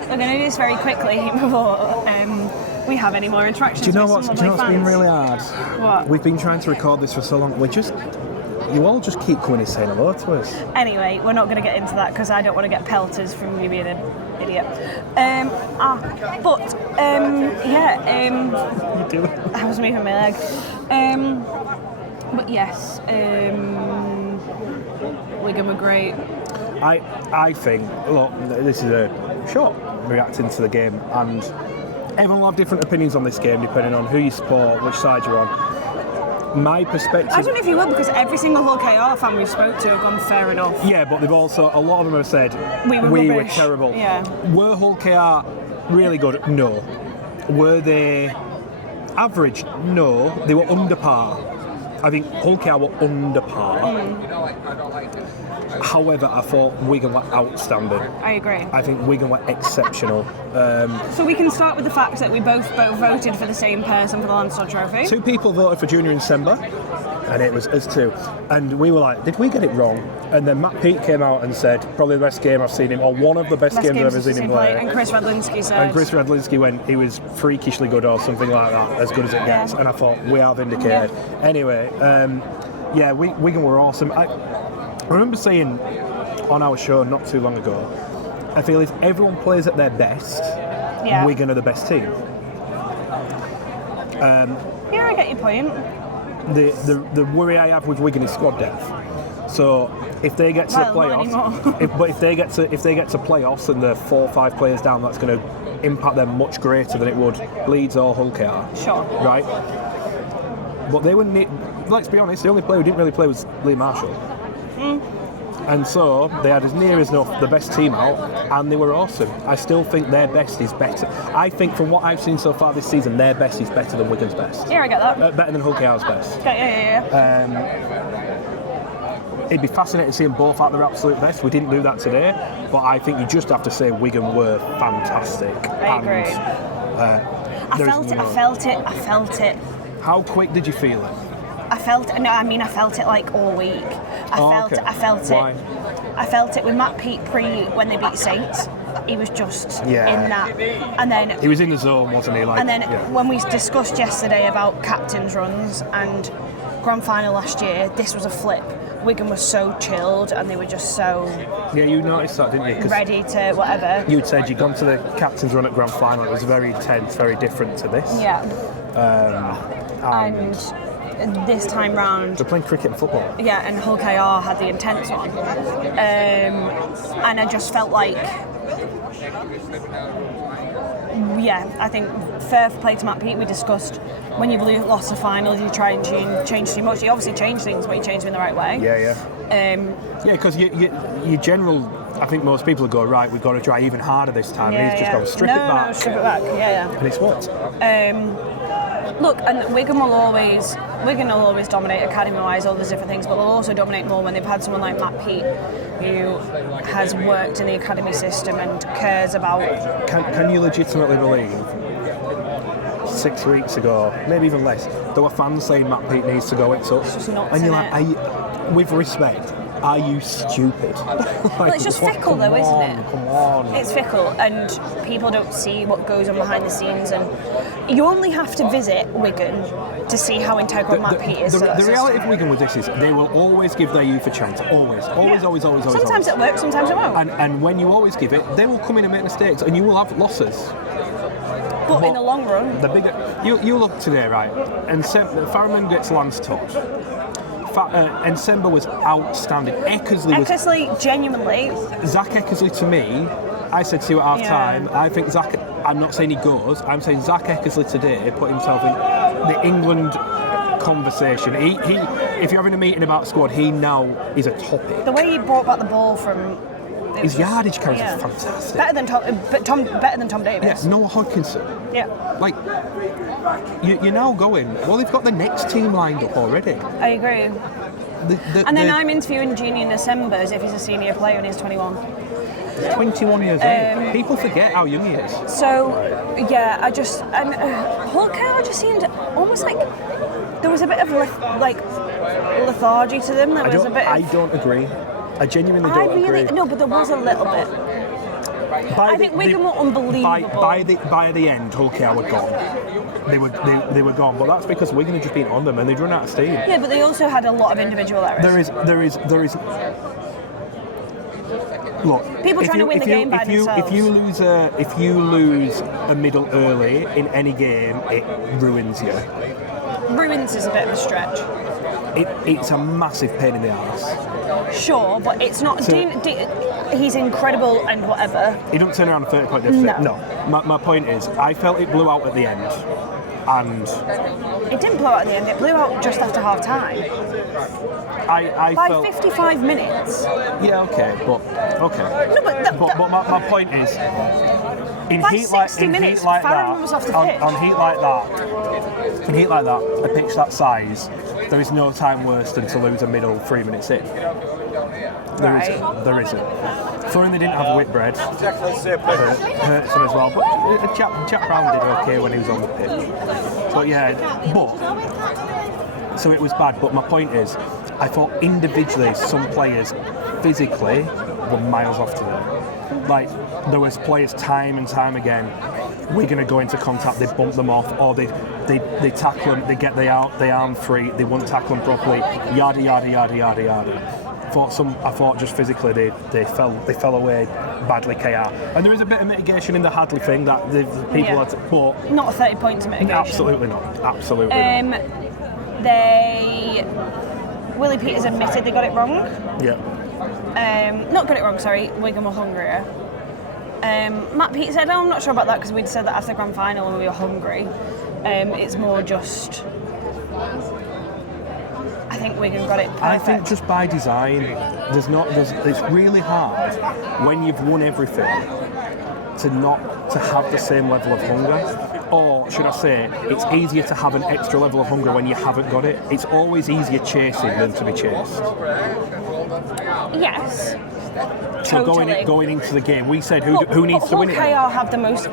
we're going to do this very quickly before we have any more interactions. Do you know with what's some been really hard? What? We've been trying to record this for so long. You all just keep coming and saying hello to us. Anyway, we're not going to get into that because I don't want to get pelters from you being an idiot. You do. I was moving my leg. But yes, Wigan were great. I think, look, this is a short reacting to the game, and everyone will have different opinions on this game depending on who you support, which side you're on. My perspective... I don't know if you will, because every single Hull KR fan we've spoke to have gone fair enough. Yeah, but they've also, a lot of them have said, we were terrible. Yeah. Were Hull KR really good? No. Were they average? No. They were under par. I think Hull KR were under par. However, I thought Wigan were outstanding. I agree. I think Wigan were exceptional. So we can start with the fact that we both voted for the same person for the Lansdowne Trophy. 2 people voted for Junior and Semba, and it was us 2. And we were like, did we get it wrong? And then Matt Peet came out and said, probably the best game I've seen him, or one of the best games I've ever seen him play. And Chris Redlinski said... And Chris Redlinski went, he was freakishly good or something like that, as good as it gets. Yeah. And I thought, we are vindicated. Yeah. Anyway, Wigan were awesome. I remember saying on our show not too long ago, I feel if everyone plays at their best, Wigan are the best team. Yeah, I get your point. The worry I have with Wigan is squad depth. So if they get to the playoffs, if they get to playoffs and they're 4 or 5 players down, that's going to impact them much greater than it would Leeds or Hull KR. Sure. Right. But they wouldn't. Let's be honest. The only player who didn't really play was Lee Marshall. And so they had as near as enough the best team out, and they were awesome. I still think their best is better. I think from what I've seen so far this season, their best is better than Wigan's best. Yeah, I get that. Better than Hull KR's best. Yeah. It'd be fascinating to see them both at their absolute best. We didn't do that today, but I think you just have to say Wigan were fantastic. I agree. I felt it. How quick did you feel it? I felt it like all week. I felt Why? it. I felt it with Matt Peet when they beat Saints. He was just in that, and then he was in the zone, wasn't he? And then when we discussed yesterday about captain's runs and grand final last year, this was a flip. Wigan was so chilled, and they were just so. Yeah, you noticed that, didn't you? Ready to whatever. You'd said you'd gone to the captain's run at grand final. It was very intense, very different to this. Yeah. And this time round... They're playing cricket and football. Yeah, and Hull KR had the intense one. And I just felt like... Yeah, I think fair play to Matt Peet. We discussed when you've lost a final, you try and change too much. You obviously change things, but you change them in the right way. Yeah, because you general... I think most people go, right, we've got to try even harder this time. And he's just gone, strip it back. No, strip it back, yeah. And it's what? Look, and Wigan will always dominate academy-wise, all those different things, but they'll also dominate more when they've had someone like Matt Peet who has worked in the academy system and cares about... Can you legitimately believe 6 weeks ago, maybe even less, there were fans saying Matt Peet needs to go, it's up. It's just nuts, and you're like, with respect, are you stupid? Well, it's just fickle though, isn't it? Come on. It's fickle, and people don't see what goes on behind the scenes, and you only have to visit Wigan to see how integral Matt Peet is. The reality of Wigan with this is they will always give their youth a chance. Always. Sometimes it works, sometimes it won't. And when you always give it, they will come in and make mistakes, and you will have losses. But in the long run... The bigger... You look today, right, and Farriman gets Lance touched. And Semba was outstanding. Eckersley, genuinely. Zach Eckersley, to me, I said to you at half-time, I think Zach... I'm not saying he goes, I'm saying Zach Eckersley today put himself in the England conversation. He if you're having a meeting about squad, he now is a topic. The way he brought back the ball from... His yardage count is fantastic. Better than Tom Davis. Yeah, Noah Hodkinson. Yeah. Like, you're now going, well, they've got the next team lined up already. I agree. And then I'm interviewing Junior December as if he's a senior player and he's 21. He's 21 years old. People forget how young he is. So, yeah, Hull KR just seemed almost like there was a bit of lethargy to them. I don't agree. I genuinely don't agree. No, but there was a little bit. I think Wigan were unbelievable. By the end, Hull KR were gone. They were gone, but that's because Wigan had just been on them and they'd run out of steam. Yeah, but they also had a lot of individual errors. There is. Look, people trying to win the game by themselves. If you lose a middle early in any game, it ruins you. Ruins is a bit of a stretch. It's a massive pain in the arse. Sure, but it's not. He's incredible and whatever. He doesn't turn around a 30-point deficit. No. My point is, I felt it blew out at the end, and it didn't blow out at the end. It blew out just after half time. I by felt 55 minutes. Yeah, okay. No, but my point is, in by heat 60 like minutes, heat like Farron that, was off the pitch. on heat like that, a pitch that size, there is no time worse than to lose a middle 3 minutes in. There isn't. Throwing they didn't have Whitbread hurts them as well. But Jack Brown did okay when he was on the pitch. But so it was bad. But my point is, I thought individually some players physically were miles off to them. Like there was players time and time again. We're going to go into contact. They bump them off, or they tackle them. They get the arm free. They won't tackle them properly. Yada yada yada yada yada. I thought just physically they fell away badly. KR, and there is a bit of mitigation in the Hadley thing that the people had to, but not 30 points of mitigation. Absolutely not. Absolutely not. Willie Peters admitted they got it wrong. Yeah. Not got it wrong. Sorry, Wigan were hungrier. Matt Peet said, "I'm not sure about that because we'd said that after the grand final when we were hungry. It's more just." I think Wigan got it perfect. I think just by design, it's really hard when you've won everything to have the same level of hunger. Or should I say, it's easier to have an extra level of hunger when you haven't got it. It's always easier chasing than to be chased. Yes. So totally. going into the game, we said who needs to win it. KR have the most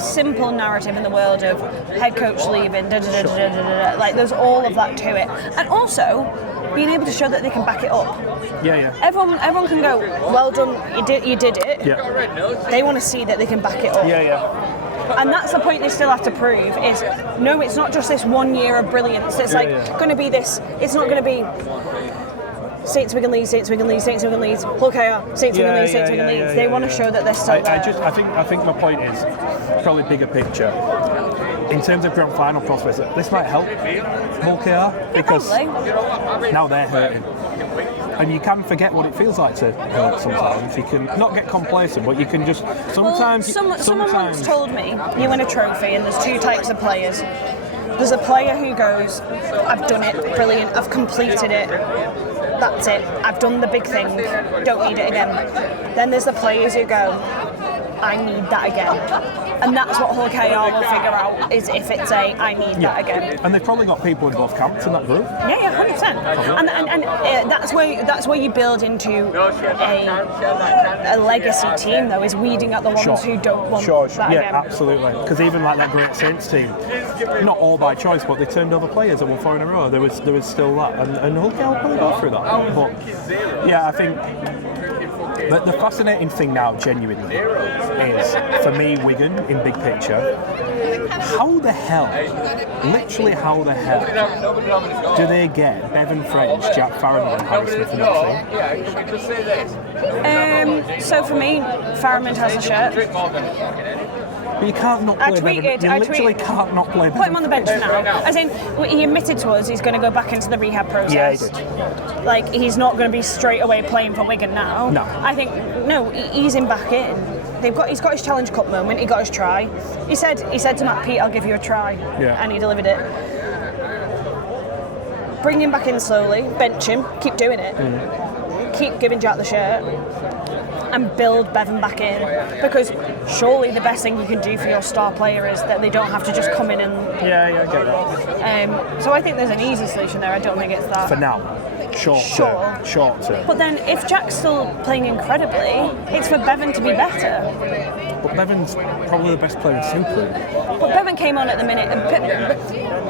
simple narrative in the world of head coach leaving, like there's all of that to it, and also being able to show that they can back it up. Yeah. Everyone can go, well done, you did it. Yeah. They want to see that they can back it up. Yeah. And that's the point they still have to prove is, no, it's not just this 1 year of brilliance. It's going to be this. It's not going to be Saints Wigan Leeds, Saints Wigan Leeds, Saints Wigan Leeds, Hull KR, Saints Wigan Leeds, Saints Wigan Leeds. They want to show that they're still there. I think my point is probably bigger picture. In terms of grand final prospects, this might help Hull KR because now they're hurting. And you can forget what it feels like to hurt sometimes. You can not get complacent, but you can just sometimes. Someone once told me you win a trophy, and there's two types of players. There's a player who goes, "I've done it, brilliant, I've completed it. That's it. I've done the big thing. Don't need it again." Then there's the players who go, "I need that again." And that's what Hull KR will figure out, is if it's I need that again. And they've probably got people in both camps in that group. Yeah, 100%. And that's where you build into a legacy team, though, is weeding out the ones who don't want that again. Yeah, absolutely. Because even like that great Saints team, not all by choice, but they turned over players that won 4 in a row. There was still that, and Hull KR will probably go through that. But yeah, I think. But the fascinating thing now, genuinely, is, for me, Wigan, in big picture, literally how the hell do they get Bevan French, Jack Farriman and Harry Smith in that team? So for me, Farriman has a shirt. But you can't not play Bevan. You literally can't not play Bevan. Put him on the bench for now. As in, he admitted to us he's going to go back into the rehab process. Yeah, he did. Like, he's not going to be straight away playing for Wigan now. No. I think, no, ease him back in. He's got his Challenge Cup moment, he got his try. He said to Matt Peet, "I'll give you a try." Yeah. And he delivered it. Bring him back in slowly, bench him, keep doing it. Keep giving Jack the shirt. And build Bevan back in, because surely the best thing you can do for your star player is that they don't have to just come in and. Yeah, I get that. So I think there's an easy solution there. I don't think it's that. For now, short term. But then, if Jack's still playing incredibly, it's for Bevan to be better. But Bevan's probably the best player in Super League. But Bevan came on at the minute.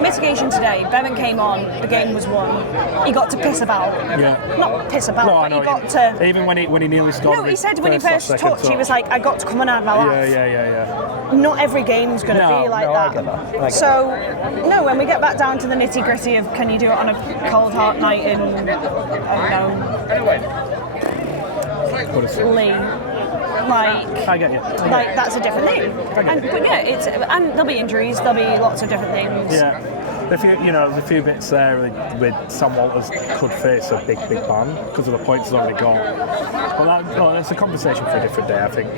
Mitigation today. Bevan came on. The game was won. He got to piss about. Yeah. Not piss about, No, but I know. he got to. Even when he nearly scored. No, he said when he first touched, he was like, I got to come and have my laugh. Yeah. Not every game's going to be like that. I get that. So, no, when we get back down to the nitty gritty of can you do it on a cold, hard night in, I don't know, Lee. Like, I get you. That's a different thing. But and there'll be injuries, there'll be lots of different things. Yeah. There's a few bits there with Sam Walters could face a big ban because of the points he's already got. But that's a conversation for a different day, I think.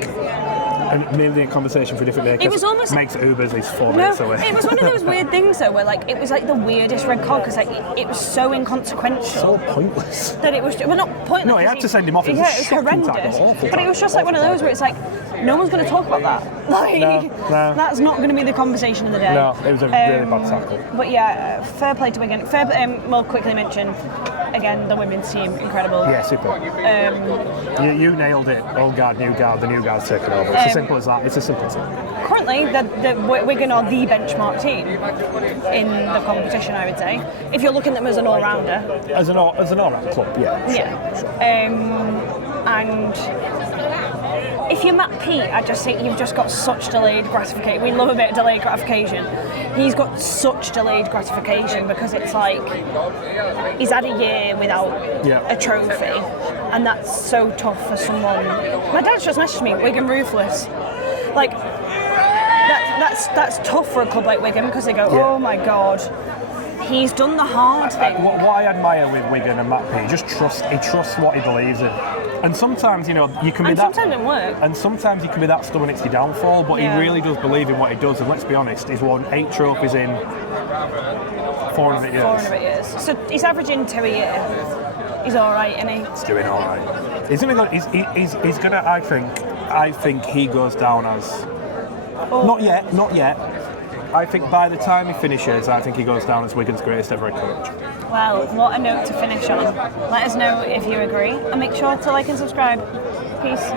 And mainly a conversation for a different day. It was almost makes Ubers is 4 minutes away. It was one of those weird things though, where like it was like the weirdest red card because like it was so inconsequential. So pointless. That it was not pointless. No, he had to send him off. It was horrendous. But it was just like one of those where it's like no one's going to talk about that. Like no. That's not going to be the conversation of the day. No, it was a really bad tackle. But yeah, fair play to Wigan. We'll quickly mention again the women's team, incredible. Yeah, super. You nailed it. Old guard, new guard. The new guard's taken over. It's as simple as that. It's as simple as that. Currently, the Wigan are the benchmark team in the competition, I would say. If you're looking at them as an all-rounder. As an all-round club, yeah. Sure. And if you're Matt Peet, I just think you've just got such delayed gratification. We love a bit of delayed gratification. He's got such delayed gratification because it's like he's had a year without a trophy, and that's so tough for someone. My dad's just messaged me, Wigan ruthless. Like that's tough for a club like Wigan because they go, oh my god. He's done the hard thing. What I admire with Wigan and Matt Peet, he trusts what he believes in. And sometimes, you can be and that. Sometimes it works. And sometimes you can be that stubborn it's your downfall, but he really does believe in what he does. And let's be honest, he's won 8 trophies in 4 and a bit years. 4 and a bit years. So he's averaging 2 a year. He's all right, isn't he? He's doing all right. He's gonna. I think he goes down as. Not yet. I think by the time he finishes, I think he goes down as Wigan's greatest ever head coach. Well, what a note to finish on. Let us know if you agree, and make sure to like and subscribe. Peace.